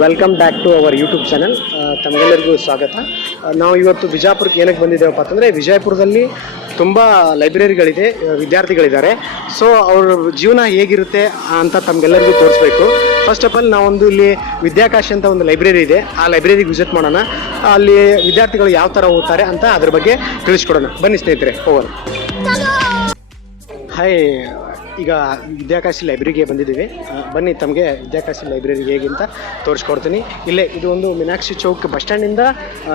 Welcome back to our YouTube channel ತಮಗೆಲ್ಲರಿಗೂ ಸ್ವಾಗತ. ಆ, ನಾವು ಇವತ್ತು ಬಿಜಾಪುರಕ್ಕೆ ಏನಕ್ಕೆ ಬಂದಿದ್ದೇವಪ್ಪ ಅಂತಂದರೆ ವಿಜಯಪುರದಲ್ಲಿ ತುಂಬ ಲೈಬ್ರರಿಗಳಿದೆ ಆ, ವಿದ್ಯಾರ್ಥಿಗಳಿದ್ದಾರೆ. ಸೊ ಅವ್ರ ಜೀವನ ಹೇಗಿರುತ್ತೆ ಅಂತ ತಮಗೆಲ್ಲರಿಗೂ ತೋರಿಸ್ಬೇಕು. ಫಸ್ಟ್ ಆಫ್ ಆಲ್ ನಾವೊಂದು ಇಲ್ಲಿ ವಿದ್ಯಾಕಾಶಿ ಅಂತ ಒಂದು ಲೈಬ್ರರಿ ಇದೆ. ಆ ಲೈಬ್ರರಿಗೆ ವಿಸಿಟ್ ಮಾಡೋಣ. ಅಲ್ಲಿ ವಿದ್ಯಾರ್ಥಿಗಳು ಯಾವ ಥರ ಓದ್ತಾರೆ ಅಂತ ಅದ್ರ ಬಗ್ಗೆ ತಿಳಿಸ್ಕೊಡೋಣ. ಬನ್ನಿ ಸ್ನೇಹಿತರೆ ಹೋಗೋಣ. ಹಾಯ್, ಈಗ ವಿದ್ಯಾಕಾಶಿ ಲೈಬ್ರರಿಗೆ ಬಂದಿದ್ದೀವಿ. ಬನ್ನಿ, ತಮಗೆ ವಿದ್ಯಾಕಾಶಿ ಲೈಬ್ರರಿ ಹೇಗಿಂತ ತೋರಿಸ್ಕೊಡ್ತೀನಿ. ಇಲ್ಲೇ, ಇದು ಒಂದು ಮೀನಾಕ್ಷಿ ಚೌಕ್ ಬಸ್ ಸ್ಟ್ಯಾಂಡಿಂದ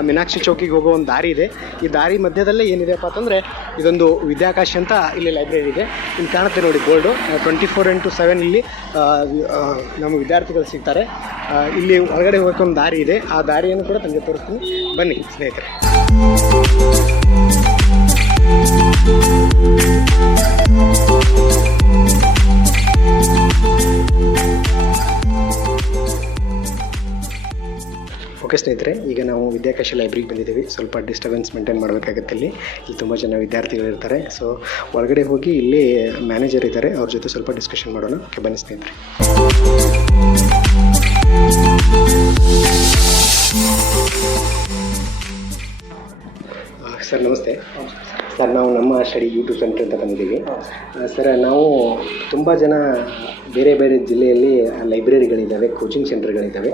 ಮೀನಾಕ್ಷಿ ಚೌಕಿಗೆ ಹೋಗೋ ಒಂದು ದಾರಿ ಇದೆ. ಈ ದಾರಿ ಮಧ್ಯದಲ್ಲೇ ಏನಿದೆಯಪ್ಪ ಅಂತಂದರೆ, ಇದೊಂದು ವಿದ್ಯಾಕಾಶಿ ಅಂತ ಇಲ್ಲಿ ಲೈಬ್ರರಿ ಇದೆ. ಇಲ್ಲಿ ಕಾಣುತ್ತೆ ನೋಡಿ board twenty four into seven ಇಲ್ಲಿ ನಮ್ಮ ವಿದ್ಯಾರ್ಥಿಗಳು ಸಿಗ್ತಾರೆ. ಇಲ್ಲಿ ಹೊರಗಡೆ ಹೋಗೋಕೆ ಒಂದು ದಾರಿ ಇದೆ. ಆ ದಾರಿಯನ್ನು ಕೂಡ ತಮಗೆ ತೋರಿಸ್ತೀನಿ. ಬನ್ನಿ ಸ್ನೇಹಿತರೆ. ಓಕೆ ಸ್ನೇಹಿತರೆ, ಈಗ ನಾವು ವಿದ್ಯಾಕಾಶಿ ಲೈಬ್ರಿಗೆ ಬಂದಿದ್ದೀವಿ. ಸ್ವಲ್ಪ ಡಿಸ್ಟರ್ಬೆನ್ಸ್ ಮೇಂಟೈನ್ ಮಾಡಬೇಕಾಗತ್ತೆ ಇಲ್ಲಿ. ಇಲ್ಲಿ ತುಂಬ ಜನ ವಿದ್ಯಾರ್ಥಿಗಳು ಇರ್ತಾರೆ. ಸೊ ಒಳಗಡೆ ಹೋಗಿ ಇಲ್ಲಿ ಮ್ಯಾನೇಜರ್ ಇದ್ದಾರೆ. ಅವ್ರ ಜೊತೆ ಸ್ವಲ್ಪ ಡಿಸ್ಕಷನ್ ಮಾಡೋಣ. ಓಕೆ ಬನ್ನಿ ಸ್ನೇಹಿತರೆ. ಸರ್, ನಮಸ್ತೆ. ಸರ್ ನಾವು ನಮ್ಮ ಸ್ಟಡಿ ಯೂಟ್ಯೂಬ್ ಸೆಂಟರ್ ಅಂತ ಬಂದಿದ್ದೀವಿ. ಸರ್ ನಾವು ತುಂಬ ಜನ ಬೇರೆ ಬೇರೆ ಜಿಲ್ಲೆಯಲ್ಲಿ ಲೈಬ್ರರಿಗಳಿದ್ದಾವೆ ಕೋಚಿಂಗ್ ಸೆಂಟರ್ಗಳಿದ್ದಾವೆ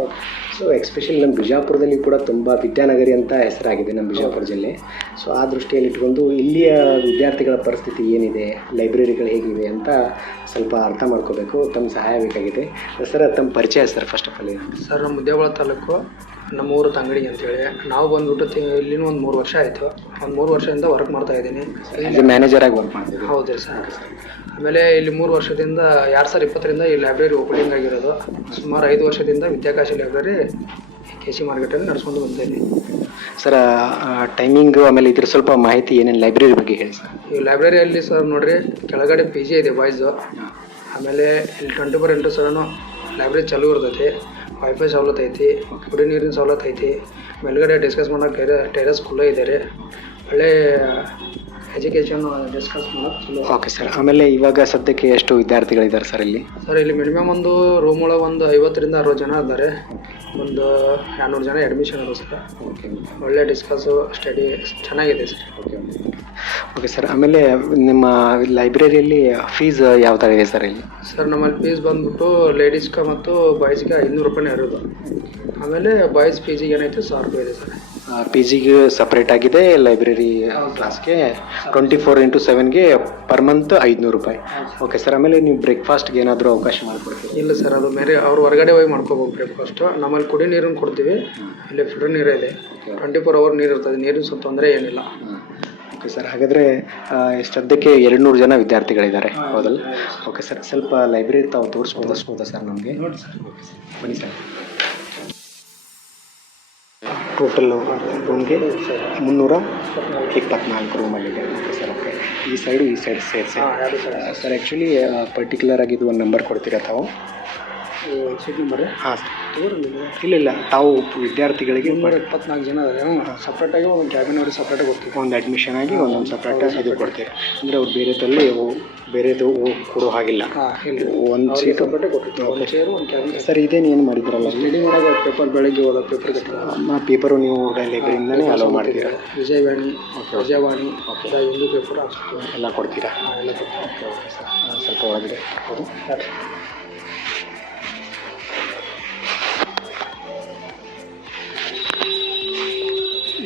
ಸೊ ಎಕ್ಸ್ಪೆಷಲಿ ನಮ್ಮ ಬಿಜಾಪುರದಲ್ಲಿ ಕೂಡ ತುಂಬ ವಿದ್ಯಾನಗರಿ ಅಂತ ಹೆಸರಾಗಿದೆ ನಮ್ಮ ಬಿಜಾಪುರ ಜಿಲ್ಲೆ. ಸೊ ಆ ದೃಷ್ಟಿಯಲ್ಲಿ ಇಟ್ಕೊಂಡು ಇಲ್ಲಿಯ ವಿದ್ಯಾರ್ಥಿಗಳ ಪರಿಸ್ಥಿತಿ ಏನಿದೆ ಲೈಬ್ರರಿಗಳು ಹೇಗಿವೆ ಅಂತ ಸ್ವಲ್ಪ ಅರ್ಥ ಮಾಡ್ಕೋಬೇಕು ತಮ್ಮ ಸಹಾಯ ಬೇಕಾಗಿದೆ. ಸರ್ ತಮ್ಮ ಪರಿಚಯ sir first of all sir ನಮ್ಮ ಮುದ್ದೇಬಾಳ ತಾಲೂಕು ನಮ್ಮ ಊರು ತಂಗಡಿ ಅಂತೇಳಿ. ನಾವು ಬಂದ್ಬಿಟ್ಟು ಇಲ್ಲಿನ ಒಂದು ಮೂರು ವರ್ಷ ಆಯಿತು. ಒಂದು ಮೂರು ವರ್ಷದಿಂದ ವರ್ಕ್ ಮಾಡ್ತಾ ಇದ್ದೀನಿ. ಮ್ಯಾನೇಜರ್ ಆಗಿ ವರ್ಕ್ ಮಾಡ್ತೀನಿ ಹೌದು ಸರ್. ಆಮೇಲೆ ಇಲ್ಲಿ ಮೂರು ವರ್ಷದಿಂದ ಎರಡು ಸಾವಿರ ಇಪ್ಪತ್ತರಿಂದ ಈ ಲೈಬ್ರರಿ ಓಪನಿಂಗ್ ಆಗಿರೋದು. ಸುಮಾರು ಐದು ವರ್ಷದಿಂದ ವಿದ್ಯಾಕಾಶಿ ಲೈಬ್ರರಿ ಕೆ ಸಿ ಮಾರ್ಕೆಟಲ್ಲಿ ನಡೆಸ್ಕೊಂಡು ಬಂದಿದ್ದೀನಿ ಸರ್ ಟೈಮಿಂಗು ಆಮೇಲೆ ಇದ್ರ ಸ್ವಲ್ಪ ಮಾಹಿತಿ ಏನೇನು ಲೈಬ್ರರಿ ಬಗ್ಗೆ ಹೇಳಿ ಸರ್ ಈ ಲೈಬ್ರರಿಯಲ್ಲಿ ಸರ್ ನೋಡ್ರಿ ಕೆಳಗಡೆ ಪಿ ಜಿ ಇದೆ ಬಾಯ್ಸು ಆಮೇಲೆ ಇಲ್ಲಿ twenty four into seven library ಚಾಲೂ ಇರ್ತೈತಿ. ವೈಫೈ ಸವಲತ್ತು ಐತಿ ಕುಡಿ ನೀರಿನ ಸವಲತ್ತು ಐತಿ. ಮೇಲ್ಗಡೆ ಡಿಸ್ಕಸ್ ಮಾಡೋಕೆ ಟೆರೆಸ್ ಖುಲ್ಲ ಇದೆ ಒಳ್ಳೆ ಎಜುಕೇಷನ್ ಡಿಸ್ಕಸ್ ಮಾಡೋದು ಓಕೆ ಸರ್ ಆಮೇಲೆ ಇವಾಗ ಸದ್ಯಕ್ಕೆ ಎಷ್ಟು ವಿದ್ಯಾರ್ಥಿಗಳಿದ್ದಾರೆ ಸರ್ ಇಲ್ಲಿ? ಸರ್ ಇಲ್ಲಿ ಮಿನಿಮಮ್ ಒಂದು ರೂಮ್ ಒಳಗೆ ಒಂದು ಐವತ್ತರಿಂದ ಅರವತ್ತು ಜನ ಇದ್ದಾರೆ. ಒಂದು ಎರಡುನೂರು ಜನ ಅಡ್ಮಿಷನ್ ಅದ ಸರ್ ಓಕೆ ಒಳ್ಳೆ ಡಿಸ್ಕಸ್ಸು ಸ್ಟಡಿ ಚೆನ್ನಾಗಿದೆ ಸರ್ ಓಕೆ ಓಕೆ ಸರ್ ಆಮೇಲೆ ನಿಮ್ಮ ಲೈಬ್ರರಿಯಲ್ಲಿ ಫೀಸ್ ಯಾವ ಥರ ಇದೆ ಸರ್ ಇಲ್ಲಿ? ಸರ್ ನಮ್ಮಲ್ಲಿ ಫೀಸ್ ಬಂದ್ಬಿಟ್ಟು ಲೇಡೀಸ್ಗೆ ಮತ್ತು ಬಾಯ್ಸ್ಗೆ ಐನೂರು ರೂಪಾಯಿ ಇರೋದು ಆಮೇಲೆ ಬಾಯ್ಸ್ ಫೀಸಿಗೆ ಏನೈತೆ ಸಾವಿರ ರೂಪಾಯಿ ಇದೆ ಸರ್ ಪಿ ಜಿಗೆ ಸಪ್ರೇಟ್ ಆಗಿದೆ ಲೈಬ್ರರಿ ಕ್ಲಾಸ್ಗೆ ಟ್ವೆಂಟಿ ಫೋರ್ ಇಂಟು ಸೆವೆನ್ಗೆ ಪರ್ ಮಂತ್ ಐದುನೂರು ರೂಪಾಯಿ. ಓಕೆ ಸರ್ ಆಮೇಲೆ ನೀವು ಬ್ರೇಕ್ಫಾಸ್ಟ್ಗೆ ಏನಾದರೂ ಅವಕಾಶ ಮಾಡಿಕೊಡ್ತೀವಿ ಇಲ್ಲ ಸರ್ ಅದು ಮೇರೆ ಅವ್ರು ಹೊರಗಡೆ ಹೋಗಿ ಮಾಡ್ಕೋಬೇಕು ಬ್ರೇಕ್ಫಾಸ್ಟ್ ನಮ್ಮಲ್ಲಿ ಕುಡಿ ನೀರನ್ನು ಕೊಡ್ತೀವಿ ಇಲ್ಲಿ ಫಿಲ್ಟರ್ ನೀರು ಇದೆ. ಟ್ವೆಂಟಿ ಫೋರ್ ಅವರ್ ನೀರು ಇರ್ತದೆ ನೀರಿನ ಸ್ವಲ್ಪ ತೊಂದರೆ ಏನಿಲ್ಲ. ಓಕೆ ಸರ್ ಹಾಗಾದರೆ ಸದ್ಯಕ್ಕೆ ಎರಡು ನೂರು ಜನ ವಿದ್ಯಾರ್ಥಿಗಳಿದ್ದಾರೆ ಹೌದಲ್ಲ? ಓಕೆ ಸರ್ ಸ್ವಲ್ಪ ಲೈಬ್ರರಿ ತಾವು ತೋರಿಸ್ಬೋದಾ? ಸರ್ ನಮಗೆ? ನೋಡಿ ಸರ್ ಬನ್ನಿ ಸರ್ ಟೋಟಲ್ ರೂಮ್ಗೆ ಮುನ್ನೂರ ಇಪ್ಪತ್ನಾಲ್ಕು ರೂಮಲ್ಲಿದೆ ಓಕೆ ಸರ್ ಓಕೆ ಈ ಸೈಡು ಈ ಸೈಡ್ ಸೇರಿಸಿ. ಸರ್ ಸರ್ ಆ್ಯಕ್ಚುಲಿ ಪರ್ಟಿಕ್ಯುಲರ್ ಆಗಿ ಇದು ಒಂದು ನಂಬರ್ ಕೊಡ್ತೀರಾ ತಾವು? ಸೀಟ್ ನಂಬರ್ ಹಾಂ ಇಲ್ಲ ಇಲ್ಲ. ತಾವು ವಿದ್ಯಾರ್ಥಿಗಳಿಗೆ ಮುನ್ನೂರ ಇಪ್ಪತ್ನಾಲ್ಕು ಜನ ಅದಾರೆ ಸಪ್ರೇಟಾಗಿ ಒಂದು ಕ್ಯಾಬಿನ್ ಅವ್ರಿಗೆ ಸಪ್ರೇಟಾಗಿ ಹೋಗ್ತೀವಿ ಒಂದು ಅಡ್ಮಿಷನ್ ಆಗಿ ಒಂದೊಂದು ಸಪ್ರೇಟ್ ಇದು ಕೊಡ್ತೀವಿ. ಅಂದರೆ ಅವ್ರು ಬೇರೆದಲ್ಲಿ ಬೇರೆದು ಕೊಡೋ ಹಾಗಿಲ್ಲ. ಒಂದು ಸೀಟ್ ಸಪ್ರೇಟಾಗಿ ಕೊಟ್ಟಿರ್ತೀವಿ ಒಂದು ಚೇರು ಒಂದು ಕ್ಯಾಬಿನ್ ಸರ್ ಇದೇನು ಏನು ಮಾಡಿದ್ರಲ್ಲ? ಸ್ಟಡಿ ಮಾಡೋದು ಪೇಪರ್ ಬೆಳಗ್ಗೆ ಓದೋ ಪೇಪರ್ ಕಟ್ಟಿಲ್ಲ ಆ ಪೇಪರು ನೀವು ಲೈಬ್ರರಿಯಿಂದನೇ ಅಲೋ ಮಾಡ್ತೀರಾ? ವಿಜಯವಾಣಿ ವಿಜಯವಾಣಿ ಓಕೆ ಹಿಂದೂ ಪೇಪರ್ ಎಲ್ಲ ಕೊಡ್ತೀರಾ? ಎಲ್ಲ ಕೊಡ್ತೀವಿ. ಓಕೆ ಓಕೆ ಸರ್ ಸ್ವಲ್ಪ ಒಳಗಡೆ. ಹೌದು.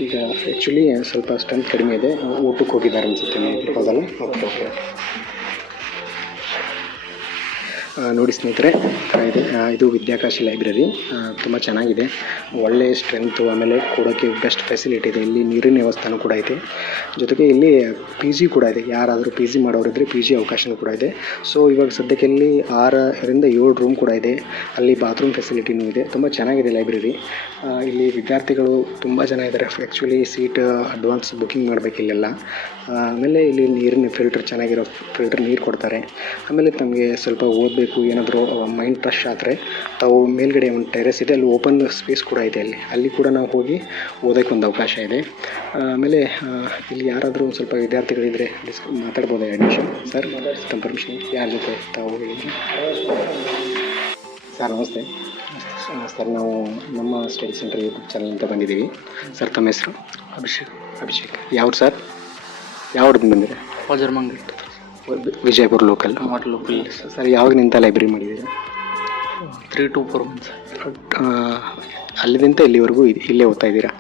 ಈಗ ಆ್ಯಕ್ಚುಲಿ ಸ್ವಲ್ಪ ಸ್ಟ್ರೆಂತ್ ಕಡಿಮೆ ಇದೆ. ಊಟಕ್ಕೆ ಹೋಗಿದ್ದಾರೆ ಅನ್ಸುತ್ತೆ ಓಕೆ ಓಕೆ ನೋಡಿ ಸ್ನೇಹಿತರೆ ತರ ಇದೆ ಇದು ವಿದ್ಯಾಕಾಶಿ ಲೈಬ್ರರಿ. ತುಂಬ ಚೆನ್ನಾಗಿದೆ. ಒಳ್ಳೆ ಸ್ಟ್ರೆಂತು ಆಮೇಲೆ ಕೊಡೋಕ್ಕೆ ಬೆಸ್ಟ್ ಫೆಸಿಲಿಟಿ ಇದೆ. ಇಲ್ಲಿ ನೀರಿನ ವ್ಯವಸ್ಥೆನೂ ಕೂಡ ಇದೆ ಜೊತೆಗೆ ಇಲ್ಲಿ ಪಿ ಜಿ ಕೂಡ ಇದೆ. ಯಾರಾದರೂ ಪಿ ಜಿ ಮಾಡೋರಿದ್ರೆ ಪಿ ಜಿ ಅವಕಾಶನೂ ಕೂಡ ಇದೆ. ಸೊ ಇವಾಗ ಸದ್ಯಕ್ಕೆ ಇಲ್ಲಿ ಆರರಿಂದ ಏಳು ರೂಮ್ ಕೂಡ ಇದೆ. ಅಲ್ಲಿ ಬಾತ್ರೂಮ್ ಫೆಸಿಲಿಟಿನೂ ಇದೆ. ತುಂಬ ಚೆನ್ನಾಗಿದೆ ಲೈಬ್ರರಿ. ಇಲ್ಲಿ ವಿದ್ಯಾರ್ಥಿಗಳು ತುಂಬ ಜನ ಇದ್ದಾರೆ ಆ್ಯಕ್ಚುಲಿ ಸೀಟ್ ಅಡ್ವಾನ್ಸ್ ಬುಕ್ಕಿಂಗ್ ಮಾಡಬೇಕು ಇಲ್ಲೆಲ್ಲ. ಆಮೇಲೆ ಇಲ್ಲಿ ನೀರಿನ ಫಿಲ್ಟರ್ ಚೆನ್ನಾಗಿರೋ ಫಿಲ್ಟರ್ ನೀರು ಕೊಡ್ತಾರೆ. ಆಮೇಲೆ ತಮಗೆ ಸ್ವಲ್ಪ ಓದಬೇಕು ಏನಾದರೂ ಮೈಂಡ್ ಫ್ರೆಶ್ ಆದರೆ ತಾವು ಮೇಲ್ಗಡೆ ಒಂದು ಟೆರೆಸ್ ಇದೆ ಅಲ್ಲಿ ಓಪನ್ ಸ್ಪೇಸ್ ಕೂಡ ಇದೆ ಅಲ್ಲಿ. ಅಲ್ಲಿ ಕೂಡ ನಾವು ಹೋಗಿ ಓದೋಕ್ಕೆ ಒಂದು ಅವಕಾಶ ಇದೆ. ಆಮೇಲೆ ಇಲ್ಲಿ ಯಾರಾದರೂ ಒಂದು ಸ್ವಲ್ಪ ವಿದ್ಯಾರ್ಥಿಗಳಿದ್ದರೆ ಡಿಸ್ ಮಾತಾಡ್ಬೋದು ಅಡ್ಮಿಷನ್ ಸರ್ ತಮ್ಮ ಪರ್ಮಿಷನ್ ಯಾರ ಜೊತೆ ತಾವು ಹೇಳಿದ್ರಿ? ಸರ್ ನಮಸ್ತೆ. ಸರ್ ನಾವು ನಮ್ಮ ಸ್ಟಡಿ ಸೆಂಟರ್ ಯೂಟ್ಯೂಬ್ ಚಾನಲ್ ಅಂತ ಬಂದಿದ್ದೀವಿ. ಸರ್ ತಮ್ಮ ಹೆಸರು? ಅಭಿಷೇಕ್. ಅಭಿಷೇಕ್. ಯಾವ್ದು ಸರ್ ಯಾವ ಬಂದಿದೆ Mangal Vijayapura local water local sir ಯಾವಾಗ ನಿಂತ ಲೈಬ್ರರಿ ಮಾಡಿದ್ದೀರಾ? ತ್ರೀ ಟು ಫೋರ್ ಮಂತ್ಸ್ ಅಲ್ಲಿಂದ ಇಲ್ಲಿವರೆಗೂ ಇಲ್ಲೇ ಓದ್ತಾ ಇದ್ದೀರಾ?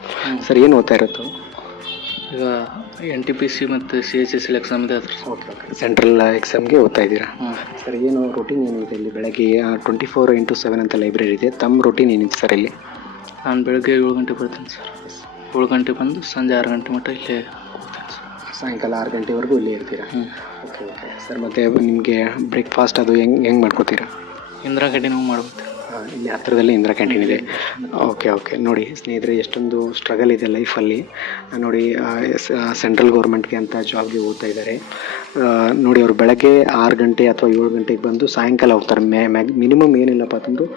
ಸರ್ ಏನು ಓದ್ತಾ ಇರೋದು? ಈಗ ಎನ್ ಟಿ ಪಿ ಸಿ ಮತ್ತು C H S L exam ಇದೆ ಅದ್ರ ಓಕೆ ಸೆಂಟ್ರಲ್ ಎಕ್ಸಾಮ್ಗೆ ಓದ್ತಾ ಇದ್ದೀರಾ? ಸರ್ ಏನು ರೂಟೀನ್ ಏನಿದೆ ಇಲ್ಲಿ ಬೆಳಗ್ಗೆ? ಟ್ವೆಂಟಿ ಫೋರ್ ಇಂಟು ಸೆವೆನ್ ಅಂತ ಲೈಬ್ರರಿ ಇದೆ. ತಮ್ಮ ರೊಟೀನ್ ಏನಿದೆ ಸರ್ ಇಲ್ಲಿ? ನಾನು ಬೆಳಗ್ಗೆ ಏಳು ಗಂಟೆ ಬರ್ತೀನಿ ಸರ್. ಏಳು ಗಂಟೆ ಬಂದು ಸಂಜೆ ಆರು ಗಂಟೆ ಮಟ್ಟ ಇಲ್ಲೇ ಸರ್. ಸಾಯಂಕಾಲ ಆರು ಗಂಟೆವರೆಗೂ ಇಲ್ಲೇ ಇರ್ತೀರಾ? ಹ್ಞೂ ಓಕೆ ಓಕೆ ಸರ್ ಮತ್ತು ನಿಮಗೆ ಬ್ರೇಕ್ಫಾಸ್ಟ್ ಅದು ಹೆಂಗೆ ಹೆಂಗೆ ಮಾಡ್ಕೋತೀರಾ? ಇಂದಿರಾ ನಾವು ಮಾಡ್ಬೇಕು ಆ, ಇಲ್ಲಿ ಹತ್ತಿರದಲ್ಲಿ ಇಂದಿರಾ ಕ್ಯಾಂಟೀನ್ ಇದೆ. Okay okay. ನೋಡಿ, ಸ್ನೇಹಿತರೆ, ಎಷ್ಟೊಂದು ಸ್ಟ್ರಗಲ್ ಇದೆ ಲೈಫಲ್ಲಿ ನೋಡಿ ಸೆಂಟ್ರಲ್ ಗೌರ್ಮೆಂಟ್ಗೆ ಅಂತ ಜಾಬ್ಗೆ ಓದ್ತಾ ಇದ್ದಾರೆ. ನೋಡಿ, ಅವರು ಬೆಳಗ್ಗೆ ಆರು ಗಂಟೆ ಅಥವಾ ಏಳು ಗಂಟೆಗೆ ಬಂದು ಸಾಯಂಕಾಲ ಹೋಗ್ತಾರೆ. ಮ್ಯಾ ಮ್ಯಾಗ್ ಮಿನಿಮಮ್ ಏನಿಲ್ಲಪ್ಪ ಅಂತಂದು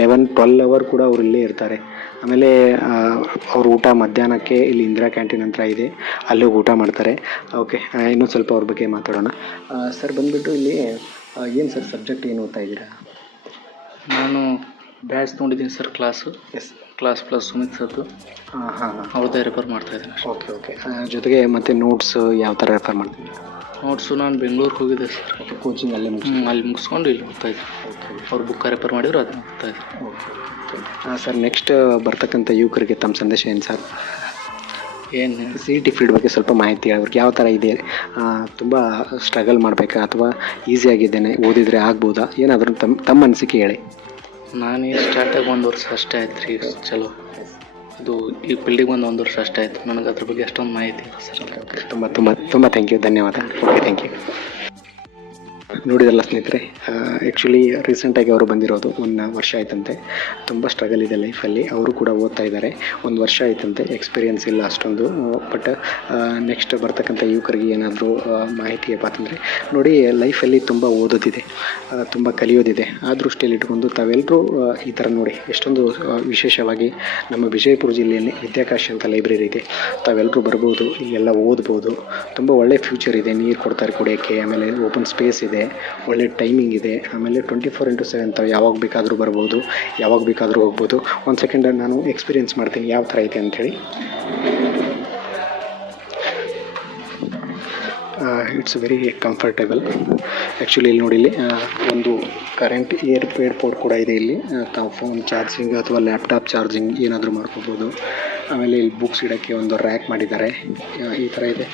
ಲೆವೆನ್ ಟ್ವೆಲ್ ಅವರ್ ಕೂಡ ಅವರು ಇಲ್ಲೇ ಇರ್ತಾರೆ. ಆಮೇಲೆ ಅವ್ರ ಊಟ ಮಧ್ಯಾಹ್ನಕ್ಕೆ ಇಲ್ಲಿ ಇಂದಿರಾ ಕ್ಯಾಂಟೀನ್ ಅಂತ ಇದೆ. ಅಲ್ಲಿ ಊಟ ಮಾಡ್ತಾರೆ. ಓಕೆ ಇನ್ನೊಂದು ಸ್ವಲ್ಪ ಅವ್ರ ಬಗ್ಗೆ ಮಾತಾಡೋಣ. ಸರ್, ಬಂದುಬಿಟ್ಟು ಇಲ್ಲಿ ಏನು ಸರ್ ಸಬ್ಜೆಕ್ಟ್ ಏನು ಓದ್ತಾ ಇದ್ದೀರಾ? ನಾನು ಬ್ಯಾಚ್ ತೊಗೊಂಡಿದ್ದೀನಿ sir class S class plus Sumit ಸರ್ದು ಹಾಂ ಹಾಂ ಹಾಂ. ಅವ್ರದ್ದೇ ರೆಫರ್ ಮಾಡ್ತಾ ಇದ್ದೀನಿ ಓಕೆ ಓಕೆ ಜೊತೆಗೆ ಮತ್ತೆ ನೋಟ್ಸ್ ಯಾವ ಥರ ರೆಫರ್ ಮಾಡ್ತೀನಿ ನೋಟ್ಸು ನಾನು ಬೆಂಗಳೂರಿಗೆ ಹೋಗಿದ್ದೆ ಸರ್ ಓಕೆ ಕೋಚಿಂಗ್ ಅಲ್ಲಿ ಮುಗಿಸಿ ಅಲ್ಲಿ ಮುಗಿಸ್ಕೊಂಡು ಇಲ್ಲಿ ಹೋಗ್ತಾ ಇದ್ದೀನಿ. ಓಕೆ ಅವ್ರು ಬುಕ್ ರೆಫರ್ ಮಾಡಿದ್ರು ಅದನ್ನ ಹೋಗ್ತಾ ಇದ್ದೀನಿ. ಓಕೆ ಸರ್ ನೆಕ್ಸ್ಟ್ ಬರ್ತಕ್ಕಂಥ ಯುವಕರಿಗೆ ತಮ್ಮ ಸಂದೇಶ ಏನು ಸರ್ ಏನು ಸಿ ಟಿ ಫೀಲ್ಡ್ ಬಗ್ಗೆ ಸ್ವಲ್ಪ ಮಾಹಿತಿ ಅವ್ರಿಗೆ ಯಾವ ಥರ ಇದೆ ತುಂಬ ಸ್ಟ್ರಗಲ್ ಮಾಡಬೇಕಾ ಅಥವಾ ಈಸಿಯಾಗಿದ್ದೇನೆ ಓದಿದರೆ ಆಗ್ಬೋದಾ? ಏನಾದರೂ ತಮ್ಮ ತಮ್ಮ ಅನಿಸಿಕೆ ಹೇಳಿ. ನಾನು ಈಗ ಸ್ಟಾರ್ಟ್ ಆಗಿ ಒಂದು ವರ್ಷ ಅಷ್ಟೇ ಆಯ್ತು ರೀ ಚಲೋ. ಅದು ಈ ಫೀಲ್ಡಿಗೆ ಬಂದು ಒಂದು ವರ್ಷ ಅಷ್ಟೇ ಆಯಿತು. ನನಗೆ ಅದ್ರ ಬಗ್ಗೆ ಅಷ್ಟೊಂದು ಮಾಹಿತಿ ಇಲ್ಲ ಸರ್. ತುಂಬ ತುಂಬ ತುಂಬ ಥ್ಯಾಂಕ್ ಯು ಧನ್ಯವಾದ. ಓಕೆ ಥ್ಯಾಂಕ್ ಯು ನೋಡಿದಲ್ಲ ಸ್ನೇಹಿತರೆ ಆ್ಯಕ್ಚುಲಿ ರೀಸೆಂಟಾಗಿ ಅವರು ಬಂದಿರೋದು ಒಂದು ವರ್ಷ ಆಯ್ತಂತೆ. ತುಂಬ ಸ್ಟ್ರಗಲ್ ಇದೆ ಲೈಫಲ್ಲಿ ಅವರು ಕೂಡ ಓದ್ತಾ ಇದ್ದಾರೆ. ಒಂದು ವರ್ಷ ಆಯ್ತಂತೆ ಎಕ್ಸ್ಪೀರಿಯನ್ಸ್ ಇಲ್ಲ ಅಷ್ಟೊಂದು. ಬಟ್ ನೆಕ್ಸ್ಟ್ ಬರ್ತಕ್ಕಂಥ ಯುವಕರಿಗೆ ಏನಾದರೂ ಮಾಹಿತಿ ಅಂತಂದರೆ ನೋಡಿ ಲೈಫಲ್ಲಿ ತುಂಬ ಓದೋದಿದೆ. ತುಂಬ ಕಲಿಯೋದಿದೆ. ಆ ದೃಷ್ಟಿಯಲ್ಲಿ ಇಟ್ಕೊಂಡು ತಾವೆಲ್ಲರೂ ಈ ಥರ ನೋಡಿ. ಎಷ್ಟೊಂದು ವಿಶೇಷವಾಗಿ ನಮ್ಮ ವಿಜಯಪುರ ಜಿಲ್ಲೆಯಲ್ಲಿ ವಿದ್ಯಾಕಾಶಿ ಅಂತ ಲೈಬ್ರರಿ ಇದೆ. ತಾವೆಲ್ಲರೂ ಬರ್ಬೋದು ಇಲ್ಲೆಲ್ಲ ಓದ್ಬೋದು. ತುಂಬ ಒಳ್ಳೆ ಫ್ಯೂಚರ್ ಇದೆ. ನೀರು ಕೊಡ್ತಾರೆ ಕುಡಿಯೋಕ್ಕೆ, ಆಮೇಲೆ ಓಪನ್ ಸ್ಪೇಸ್ ಇದೆ. ಒಳ್ಳೆ ಟೈಮಿಂಗ್ ಇದೆ. ಆಮೇಲೆ ಟ್ವೆಂಟಿ ಫೋರ್ ಇಂಟು ಸೆವೆನ್ ತಾವು ಯಾವಾಗ ಬೇಕಾದರೂ ಬರ್ಬೋದು, ಯಾವಾಗ ಬೇಕಾದರೂ ಹೋಗ್ಬೋದು. ಒಂದು ಸೆಕೆಂಡ್ ನಾನು ಎಕ್ಸ್ಪೀರಿಯೆನ್ಸ್ ಮಾಡ್ತೀನಿ ಯಾವ ಥರ ಐತೆ ಅಂಥೇಳಿ ಇಟ್ಸ್ ವೆರಿ ಕಂಫರ್ಟೇಬಲ್ ಆ್ಯಕ್ಚುಲಿ ಇಲ್ಲಿ ನೋಡಿ ಇಲ್ಲಿ ಒಂದು ಕರೆಂಟ್ ಏರ್ ಏರ್ಪೋರ್ಟ್ ಕೂಡ ಇದೆ ಇಲ್ಲಿ. ತಾವು ಫೋನ್ ಚಾರ್ಜಿಂಗ್ ಅಥವಾ ಲ್ಯಾಪ್ಟಾಪ್ ಚಾರ್ಜಿಂಗ್ ಏನಾದರೂ ಮಾಡ್ಕೋಬೋದು. ಆಮೇಲೆ ಇಲ್ಲಿ ಬುಕ್ಸ್ ಇಡೋಕ್ಕೆ ಒಂದು ರ್ಯಾಕ್ ಮಾಡಿದ್ದಾರೆ. ಈ ಥರ ಇದೆ.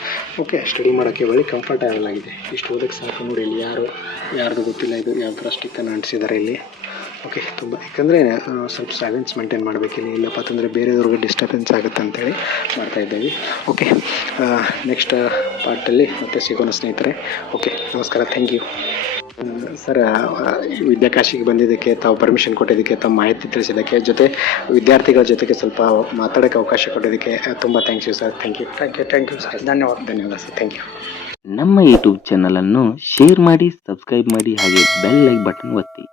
ಓಕೆ ಸ್ಟಡಿ ಮಾಡೋಕ್ಕೆ ಒಳ್ಳೆ ಕಂಫರ್ಟೇಬಲ್ ಆಗಿದೆ. ಇಷ್ಟು ಓದಕ್ಕೆ ಸಾಕು ನೋಡಿ, ಇಲ್ಲಿ ಯಾರು ಯಾರ್ದು ಗೊತ್ತಿಲ್ಲ ಇದು, ಯಾವ ಥರ ಸ್ಟಿಕ್ಕನ್ನು ಅಂಟಿಸಿದ್ದಾರೆ ಇಲ್ಲಿ. ಓಕೆ ತುಂಬ ಯಾಕಂದರೆ ಸ್ವಲ್ಪ ಸೈಲೆನ್ಸ್ ಮೇಂಟೈನ್ ಮಾಡಬೇಕಿಲ್ಲ ಇಲ್ಲಪ್ಪ ಅಂತಂದರೆ ಬೇರೆಯವ್ರಿಗೆ ಡಿಸ್ಟರ್ಬೆನ್ಸ್ ಆಗುತ್ತೆ ಅಂತೇಳಿ ಮಾಡ್ತಾ ಇದ್ದೀವಿ. ಓಕೆ ನೆಕ್ಸ್ಟ್ ಪಾರ್ಟಲ್ಲಿ ಮತ್ತೆ ಸಿಗೋಣ ಸ್ನೇಹಿತರೆ. ಓಕೆ ನಮಸ್ಕಾರ. ಥ್ಯಾಂಕ್ ಯು ಸರ್ ವಿದ್ಯಾಕಾಶಿಗೆ ಬಂದಿದ್ದಕ್ಕೆ ತಾವು ಪರ್ಮಿಷನ್ ಕೊಟ್ಟಿದ್ದಕ್ಕೆ ತಮ್ಮ ಮಾಹಿತಿ ತಿಳಿಸಿದ್ದಕ್ಕೆ ಜೊತೆ ವಿದ್ಯಾರ್ಥಿಗಳ ಜೊತೆಗೆ ಸ್ವಲ್ಪ ಮಾತಾಡೋಕ್ಕೆ ಅವಕಾಶ ಕೊಟ್ಟಿದ್ದಕ್ಕೆ ತುಂಬ thanks you sir thank you thank you thank you sir ಧನ್ಯವಾದ. ಧನ್ಯವಾದ ಸರ್ ಥ್ಯಾಂಕ್ ಯು ನಮ್ಮ ಯೂಟ್ಯೂಬ್ ಚಾನಲನ್ನು ಶೇರ್ ಮಾಡಿ ಸಬ್ಸ್ಕ್ರೈಬ್ ಮಾಡಿ ಹಾಗೆ ಬೆಲ್ ಲೈಕ್ ಬಟನ್ ಒತ್ತಿ.